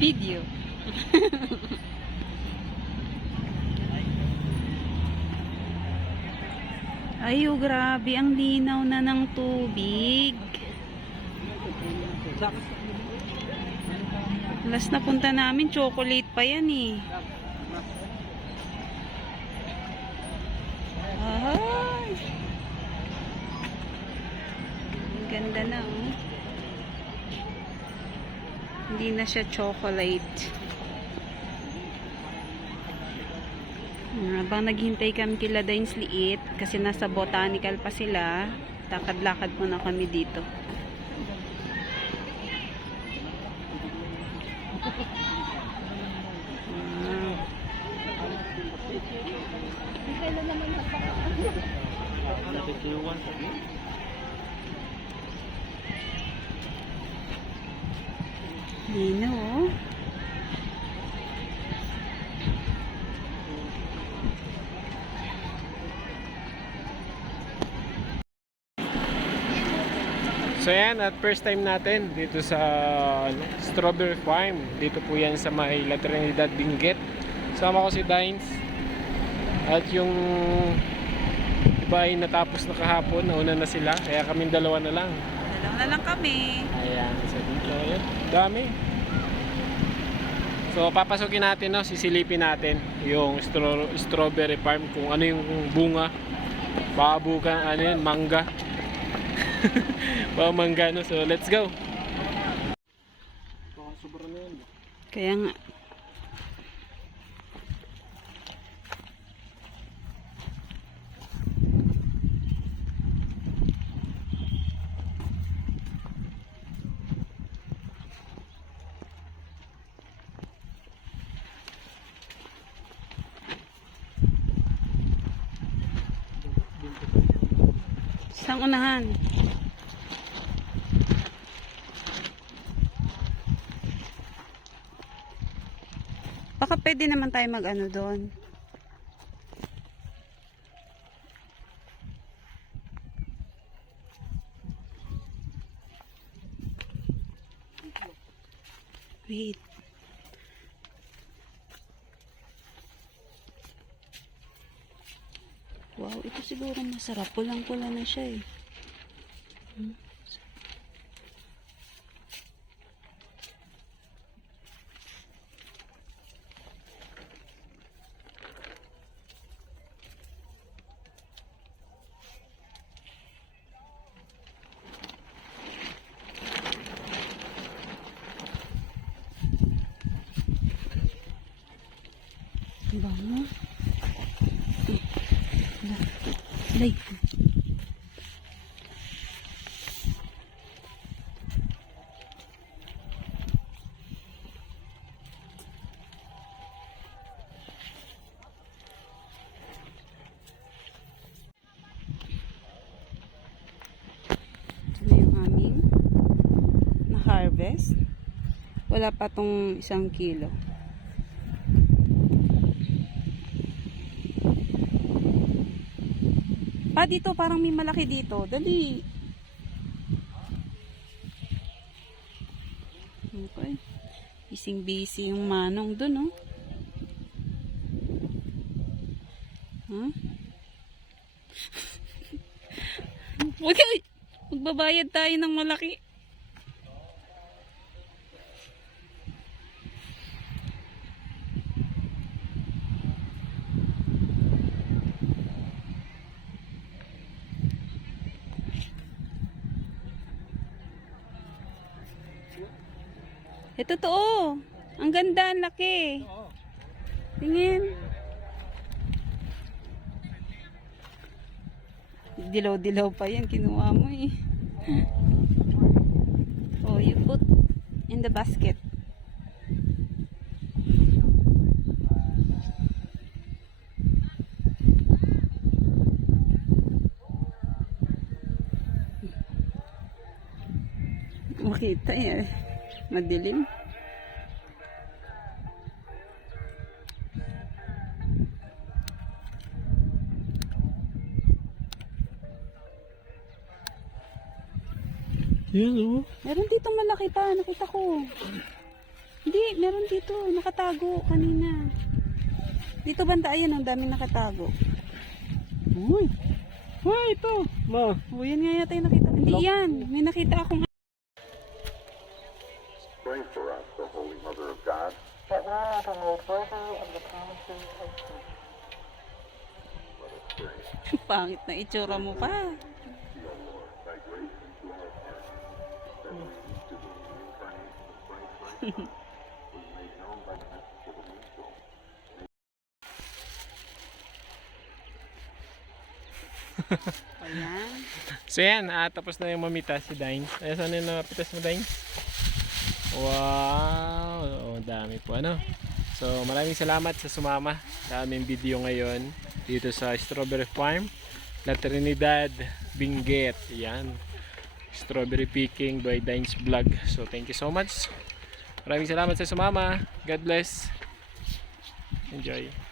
Video. Ay, oh, grabe. Ang linaw na ng tubig. Last na punta namin, chocolate pa yan eh. Ay. Ang ganda na oh. Hindi na siya chocolate. Habang naghintay kami kila Dines Liit, kasi nasa botanical pa sila, lakad-lakad muna kami dito. Dino, oh. So yan, at first time natin dito sa Strawberry Farm. Dito po yan sa may La Trinidad, Benguet. Sama ko si Dines. At yung iba ay natapos na kahapon, nauna na sila. Kaya kaming dalawa na lang. Dalawa na lang kami. Ayan, isa dito. Ayan, dami. So papasukin natin, no? Sisilipin natin yung Strawberry Farm. Kung ano yung bunga. Pabukan, ano yun, mangga. Mangga, no? So let's go. Kaya nga. Isang unahan. Baka pwede naman tayo mag-ano doon. Wait. Wow, ito siguro masarap. Pulang-pula na siya eh. Bango. Lay. Ito na yung aming na-harvest. Wala pa tong 1 kilo. Pa, dito parang may malaki dito. Dali. Okay. Busy yung manong dun, oh. Huh? Okay. Magbabayad tayo ng malaki. Totoo. Ang ganda, ang laki. Tingin. Dilaw-dilaw pa yan. Kinuha mo eh. Oh, you put in the basket. Makita eh. Madilim. Yan, oh. Meron ditong malaki pa. Nakita ko. Hindi, meron dito. Nakatago kanina. Dito banda, ayan, ang daming nakatago. Uy! Uy, ito! Ma! O, yan nga yata yung nakita. Hindi yan. May nakita akong Pray for us, the Holy Mother of God, that we may be made worthy of the promises of Jesus. Let us pray. pangit na itsura mo pa. See, O Lord, thy grace into our hearts, that we, to the incarnation of Christ thy Son, was made known by the message of the angel. Ayan. So yan, tapos na yung mamita si Dines. Ayan, saan yung napitas mo, Dines? Wow! Oh, dami po ano. So maraming salamat sa sumama sa aming video ngayon dito sa Strawberry Farm, La Trinidad, Benguet. Yan. Strawberry picking by Dines Vlog. So thank you so much. Maraming salamat sa sumama. God bless. Enjoy.